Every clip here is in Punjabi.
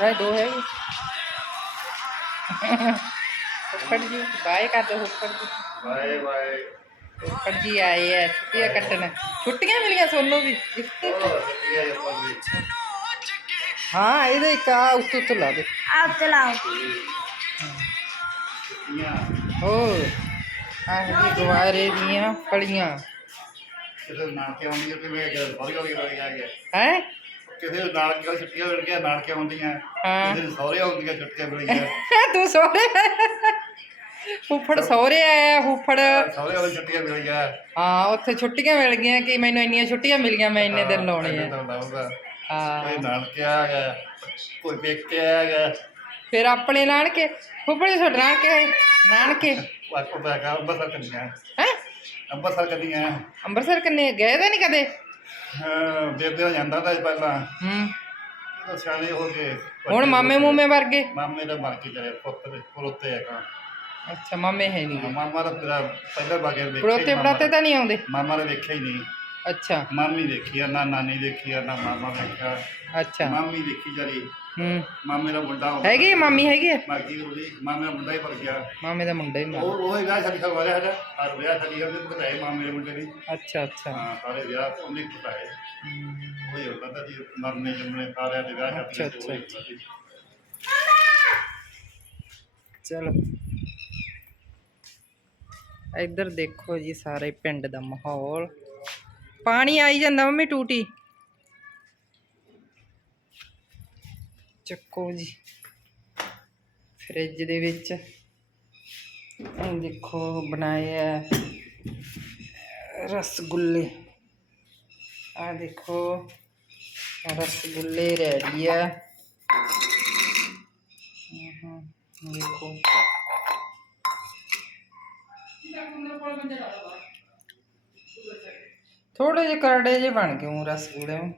ਰਾਏ ਦੋ ਹੈ ਫੁੱਫੜ ਜੀ ਬਾਏ ਕਰ ਦੋ ਫੁੱਫੜ ਜੀ ਬਾਏ ਬਾਏ ਫੁੱਫੜ ਜੀ ਆਏ ਆ ਛੁੱਟੀਆਂ ਕੱਟਣ ਛੁੱਟੀਆਂ ਮਿਲੀਆਂ ਸੋਨੂੰ ਵੀ ਉਹ ਠੀਕ ਹੈ ਆਪਾਂ ਵੀ ਹਾਂ ਇਹਦੇ ਇੱਕ ਆ ਉੱਤੋਂ ਉੱਤੋਂ ਲਾ ਦੇ ਆਪ ਚਲਾਓ ਛੁੱਟੀਆਂ ਹੋਰ ਆਹ ਕਿਸੇ ਦੇ ਨਾਨਕੇ ਵਾਲੀ ਛੁੱਟੀਆਂ ਮਿਲ ਗਿਆ ਨਾਨਕੇ ਆਉਂਦੀਆਂ। ਹਾਂ। ਕਿਸੇ ਦੇ ਸਹੁਰੇ ਆਉਂਦੀਆਂ ਛੁੱਟੀਆਂ ਮਿਲ ਗਈਆਂ ਤੂੰ ਸੋਹਰੇ ਫੁੱਫੜ ਸੋਹਰੇ ਆਇਆ ਫੁੱਫੜ। ਸਹੁਰੇ ਵਾਲੀ ਛੁੱਟੀਆਂ ਮਿਲ ਗਿਆ ਹਾਂ ਉੱਥੇ ਛੁੱਟੀਆਂ ਮਿਲ ਗਈਆਂ ਕਿ ਮੈਨੂੰ ਇੰਨੀਆਂ ਛੁੱਟੀਆਂ ਮਿਲੀਆਂ ਮੈਂ ਇੰਨੇ ਦਿਨ ਲਾਉਣੇ ਆ। ਹਾਂ। ਕੋਈ ਨਾਨਕੇ ਆ ਗਿਆ ਕੋਈ ਪੇਕੇ ਆ ਗਿਆ। ਫਿਰ ਆਪਣੇ ਨਾਨਕੇ? ਫੁੱਫੜ ਜੀ ਤੁਹਾਡੇ ਨਾਨਕੇ ਨਾਨਕੇ? ਵਾਕੋ ਬੈਕ ਅੰਬਰਸਰ ਕੰਨੀਆਂ ਹੈ? ਅੰਬਰਸਰ ਕੰਨੀਆਂ ਅੰਮ੍ਰਿਤਸਰ ਕੰਨੇ ਗਏ ਤਾਂ ਨਹੀਂ ਕਦੇ? ਬੇਬੇ ਨਾਲ ਜਾਂਦਾ ਤਾਂ ਪਹਿਲਾਂ। ਹੂੰ। ਉਹ ਸਿਆਣੇ ਹੋ ਗਏ। ਹੁਣ ਮਾਮੇ ਮੂਮੇ ਵਰਗੇ? ਮਾਮੇ ਦਾ ਮਰ ਕੇ ਚਲੇ ਪੁੱਤ ਦੇ ਪੁੱਤੇ ਹੈਗਾ ਅੱਛਾ ਮਾਮੇ ਹੈ ਨਹੀਂ। ਮਾਮਾ ਦਾ ਤੇਰਾ ਪਹਿਲਾਂ ਬਾਗੇ ਵੇਖਿਆ ਹੀ ਪੜੋਤੇ ਮਾਮਾ। ਪੜਾਤੇ ਤਾਂ। ਨਹੀਂ ਆਉਂਦੇ? ਮਾਮਾ ਨੇ ਵੇਖਿਆ ਹੀ ਨਹੀਂ। ਅੱਛਾ। ਮਾਮੀ ਦੇਖੀ ਆ ਨਾ ਨਾਨੀ ਦੇਖੀ ਆ ਨਾ ਮਾਮਾ ਵੇਖਿਆ ਅੱਛਾ। ਮਾਮੀ ਦੇਖੀ ਹੂੰ ਮਾਮੇ ਦਾ ਮੁੰਡਾ ਹੁੰਦਾ ਹੈਗੀ ਆ, ਮਾਮੀ ਹੈਗੀ ਆ? ਮਰਗੀ ਉਹਦੀ ਮਾਮੇ ਦਾ ਮੁੰਡਾ ਹੀ ਪਰ ਗਿਆ ਮਾਮੇ ਦਾ ਮੁੰਡਾ ਹੀ ਉਹ ਮਾਂ ਉਹ ਹੀ ਵਿਆਹ ਸ਼ਾਦੀ ਕਰਵਾ ਰਿਹਾ ਸਾਡਾ ਹਰ ਵਿਆਹ ਸ਼ਾਦੀ ਕਰਦੇ ਬਤਾਏ ਮਾਮੇ ਦੇ ਮੁੰਡੇ ਦੀ ਅੱਛਾ ਅੱਛਾ ਹਾਂ ਸਾਰੇ ਵਿਆਹ ਉਹਨੇ ਬਤਾਏ ਹੂੰ। ਉਹ ਹੀ ਹੁੰਦਾ ਤਾਂ ਜੀ ਮਰਨੇ ਜੰਮਣੇ ਸਾਰਿਆਂ ਦੇ ਵਿਆਹ ਸ਼ਾਦੀ ਅੱਛਾ, ਵਿੱਚ ਉਹ ਹੀ ਹੁੰਦਾ ਸੀ। ਚਲੋ ਇੱਧਰ ਦੇਖੋ ਜੀ ਸਾਰੇ ਪਿੰਡ ਦਾ ਮਾਹੌਲ ਪਾਣੀ ਆਈ ਜਾਂਦਾ ਮੰਮੀ ਟੂਟੀ ਚੱਕੋ ਜੀ। ਫ੍ਰਿਜ ਦੇ ਵਿੱਚ। ਇਹ ਦੇਖੋ ਬਣਾਏ ਆ ਰਸਗੁੱਲੇ। ਆ ਦੇਖੋ ਰਸਗੁੱਲੇ ਰੈਡੀ ਆ। ਹਮ, ਦੇਖੋ। ਥੋੜੇ ਜਿਹੇ ਕਰੜੇ ਜਿਹੇ ਬਣ ਗਏ ਉਹ ਰਸਗੁੱਲੇ।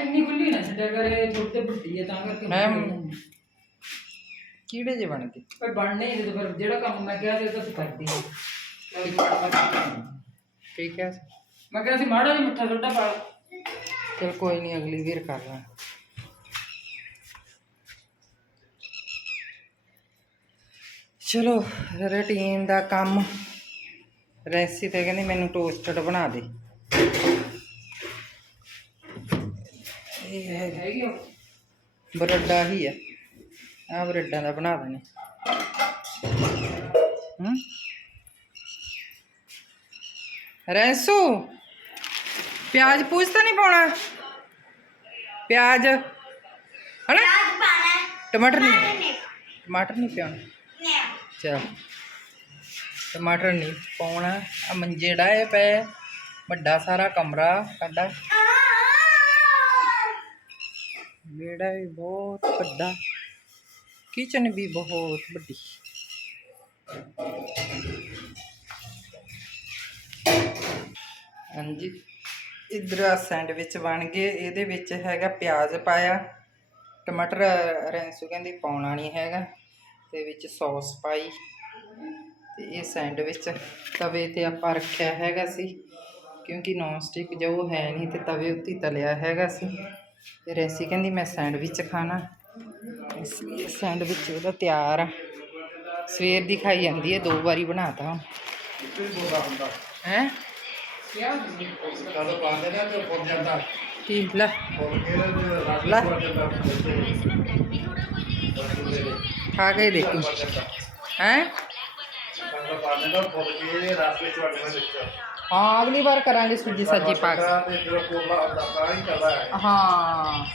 ਇੰਨੀ ਖੁੱਲੀ ਨਾ ਛੱਡਿਆ ਕਰੇ ਥੋੜੀ ਤੇ ਵੱਡੀ ਹੈ ਤਾਂ ਕਰਕੇ ਮੈਮ ਕੀੜੇ ਜਿਹੇ ਬਣ ਗਏ। ਪਰ ਬਣਨੇ ਹੀ ਜਦੋਂ ਫਿਰ ਜਿਹੜਾ ਕੰਮ ਮੈਂ ਕਿਹਾ ਸੀ ਉਹ ਤਾਂ ਤੂੰ ਕਰਦੀ ਹੈ। ਠੀਕ ਹੈ। ਮੈਂ ਕਿਹਾ ਸੀ ਮਾੜਾ ਜਿਹਾ ਮਿੱਠਾ ਸੋਡਾ ਪਾ। ਚਲ ਕੋਈ ਨਹੀਂ ਅਗਲੀ ਵਾਰ ਕਰ ਲਾਂ। ਚਲੋ ਰੂਟੀਨ ਦਾ ਕੰਮ। ਰੈਸੀ ਤੇ ਕਹਿੰਦੀ ਮੈਨੂੰ ਟੋਸਟਡ ਬਣਾ ਦੇ। ਇਹ ਹੈ ਬਰੱਡਾ ਹੀ ਹੈ ਆ ਬਰੱਡਾਂ ਦਾ ਬਣਾ ਦੇਣੇ। ਹੂੰ। ਰੈਂਸੂ ਪਿਆਜ਼ ਪੂਜ ਤਾਂ ਨਹੀਂ ਪਾਉਣਾ? ਪਿਆਜ਼। ਹਣਾ ਟਮਾਟਰ ਨਹੀਂ। ਟਮਾਟਰ ਨਹੀਂ। ਪਾਉਣਾ ਨੇ ਚਲ। ਟਮਾਟਰ ਨਹੀਂ ਪਾਉਣਾ। ਆ ਮੰਜੇ ਡਾਏ ਪਏ ਵੱਡਾ ਸਾਰਾ ਕਮਰਾ। ਸਾਡਾ ਵਿਹੜਾ ਵੀ ਬਹੁਤ ਵੱਡਾ ਕਿਚਨ ਵੀ ਬਹੁਤ ਵੱਡੀ। ਹਾਂਜੀ, ਇਧਰ ਆ ਸੈਂਡਵਿਚ ਬਣ ਗਏ, ਇਹਦੇ ਵਿੱਚ ਹੈਗਾ ਪਿਆਜ਼ ਪਾਇਆ, ਟਮਾਟਰ, ਰੈਂਸੂ ਕਹਿੰਦੀ ਪਾਉਣਾ ਨਹੀਂ ਹੈਗਾ, ਤੇ ਵਿੱਚ ਸੌਸ ਪਾਈ, ਤੇ ਇਹ ਸੈਂਡਵਿਚ ਤਵੇ ਤੇ ਆਪਾਂ ਰੱਖਿਆ ਹੈਗਾ ਸੀ, ਕਿਉਂਕਿ ਨੌਨ ਸਟਿਕ ਜੋ ਹੈ ਨਹੀਂ ਤੇ ਤਵੇ ਉੱਤੇ ਤਲਿਆ ਹੈਗਾ ਸੀ। ਫਿਰ ਰੈਸੀ ਕਹਿੰਦੀ ਮੈਂ ਸੈਂਡਵਿਚ ਖਾਣਾ। ਇਸ ਲਈ ਸੈਂਡਵਿਚ ਉਹਦਾ ਤਿਆਰ ਆ। ਸਵੇਰ ਦੀ ਖਾਈ ਜਾਂਦੀ ਹੈ ਦੋ ਵਾਰੀ ਬਣਾਤਾ ਹੁਣ। ਇੱਥੇ ਹੈ? ਕੀ? ਲੈ। ਕੇ ਤੇ ਰਾਤ ਲੈ। ਖਾ ਕੇ ਦੇਖੀ। ਹੈ? ਜਦੋਂ ਪਾਉਂਦੇ ਨੇ ਫੁੱਲ ਕੇ ਰਾਤ ਵਿੱਚ ਵੜਦੇ ਨੇ ਵਿੱਚ ਹਾਂ ਅਗਲੀ ਵਾਰ ਕਰਾਂਗੇ ਸੂਜੀ ਸੱਜੀ ਪਾ ਕੇ ਤੇ ਜਦੋਂ ਕੋਲਾ ਹੁੰਦਾ ਤਾਂ ਹੀ ਚੱਲਦਾ ਹੈ ਹਾਂ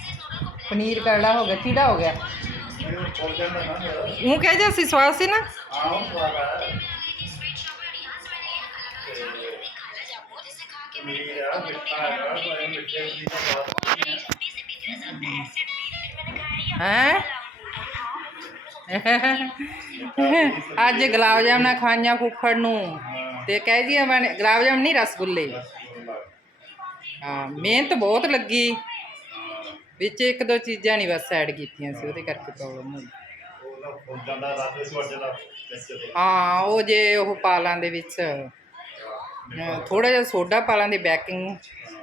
ਪਨੀਰ ਕਰੜਾ ਹੋ ਗਿਆ ਕੀੜਾ ਹੋ ਗਿਆ ਇਹ ਫੁੱਲ ਜਾਂਦਾ ਨਾ ਯਾਰ ਉਹ ਕਹਿ ਜਾ ਸੀ ਸਵਾਦ ਸੀ ਨਾ ਆਉਂ ਸਵਾਦਾ ਹੈ ਪਨੀਰ ਆ ਮਿੱਠਾ ਹੈਗਾ ਪਰ ਮਿੱਠੇ ਦੀ ਤਾਂ ਬਾਤ ਨਹੀਂ ਹੈ ਹੈ ਅੱਜ ਗੁਲਾਬ ਜਾਮਣਾ ਖਾਈਆਂ ਫੁੱਫੜ ਨੂੰ ਤੇ ਕਹਿ ਜੀ ਮੈਂ ਗੁਲਾਬ ਜਾਮ ਨਹੀਂ, ਰਸਗੁੱਲੇ। ਹਾਂ, ਮਿਹਨਤ ਬਹੁਤ ਲੱਗੀ। ਵਿੱਚ ਇੱਕ ਦੋ ਚੀਜ਼ਾਂ ਨਹੀਂ ਬਸ ਐਡ ਕੀਤੀਆਂ ਸੀ, ਉਹਦੇ ਕਰਕੇ ਪ੍ਰੋਬਲਮ ਹੋਈ। ਹਾਂ, ਉਹ ਜੇ ਉਹ ਪਾਲਾਂ ਦੇ ਵਿੱਚ ਥੋੜਾ ਜਿਹਾ ਸੋਡਾ ਪਾਲਾਂ ਲਾਂਦੇ ਬੈਕਿੰਗ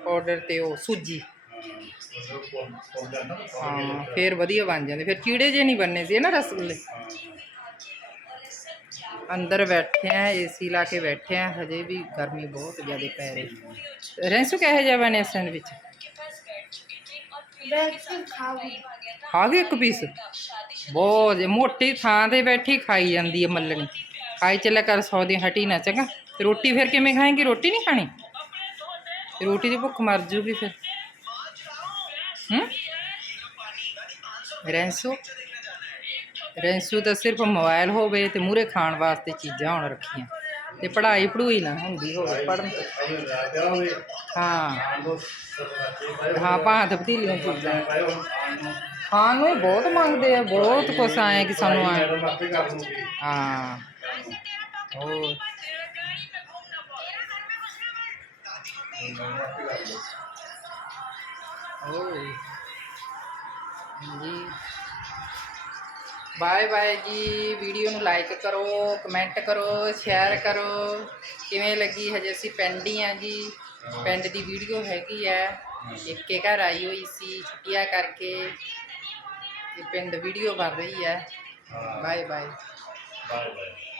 ਪਾਊਡਰ ਤੇ ਉਹ ਸੂਜੀ। ਹਾਂ, ਫਿਰ ਵਧੀਆ ਬਣ ਜਾਂਦੇ। ਫਿਰ ਚੀੜੇ ਜੇ ਨਹੀਂ ਬਣਨੇ ਸੀ ਨਾ, ਰਸਗੁੱਲੇ? ਅੰਦਰ ਬੈਠੇ ਆ, ਏਸੀ ਲਾ ਕੇ ਬੈਠੇ ਆ, ਹਜੇ ਵੀ ਗਰਮੀ ਬਹੁਤ ਜ਼ਿਆਦਾ ਪੈ ਰਹੀ। ਰੈਂਸੂ ਕਹੇ ਜਾ ਬਣੇ ਸੈਂਡਵਿਚ? ਖਾ ਗਏ ਇੱਕ ਪੀਸ? ਬਹੁਤ ਮੋਟੀ ਥਾਂ ਤੇ ਬੈਠੀ ਖਾਈ ਜਾਂਦੀ ਹੈ ਮੱਲਣੀ। ਖਾਈ ਚੱਲਿਆ ਕਰ, ਸੌ ਦੀ ਹਟੀ ਨਾ, ਚੰਗਾ। ਰੋਟੀ ਫਿਰ ਕਿਵੇਂ ਖਾਏਂਗੀ? ਰੋਟੀ ਨਹੀਂ ਖਾਣੀ? ਰੋਟੀ ਦੀ ਭੁੱਖ ਮਰ ਜੂਗੀ ਫਿਰ। ਹੂੰ? ਰੈਂਸੂ? ਰੈਂਸੂ ਤਾਂ ਸਿਰਫ ਮੋਬਾਈਲ ਹੋਵੇ ਤੇ ਮੂਰੇ ਖਾਣ ਵਾਸਤੇ ਚੀਜ਼ਾਂ ਹੋਣ ਰੱਖੀਆਂ। ਤੇ ਪੜ੍ਹਾਈ ਪੜੂਈ ਨਾ ਹੁੰਦੀ ਹੋਵੇ, ਪੜ੍ਹਨ ਆਈ ਹਾਂ। ਖਾਣ ਨੂੰ ਸਰਦਾਰ ਚੀਜ਼ਾਂ। ਖਾਣ ਨੂੰ ਬਹੁਤ ਮੰਗਦੇ ਆ, ਬਹੁਤ ਕੁਛ ਆਏ ਕਿ ਸਾਨੂੰ ਆਏ। ਹਾਂ। ਹੋਰ? ਓਏ ਜੀ ਬਾਏ ਬਾਏ ਜੀ। ਵੀਡੀਓ ਨੂੰ ਲਾਈਕ ਕਰੋ ਕਮੈਂਟ ਕਰੋ ਸ਼ੇਅਰ ਕਰੋ। ਕਿਵੇਂ ਲੱਗੀ? ਹਜੇ ਅਸੀਂ ਪਿੰਡ ਹੀ ਆ ਜੀ। ਪਿੰਡ ਦੀ ਵੀਡੀਓ ਹੈਗੀ ਆ। ਇੱਕੇ ਘਰ ਆਈ ਹੋਈ ਸੀ ਛੁੱਟੀਆਂ ਕਰਕੇ ਤੇ ਪਿੰਡ ਵੀਡੀਓ ਬਣ ਰਹੀ ਹਾਂ। Bye bye. Bye bye.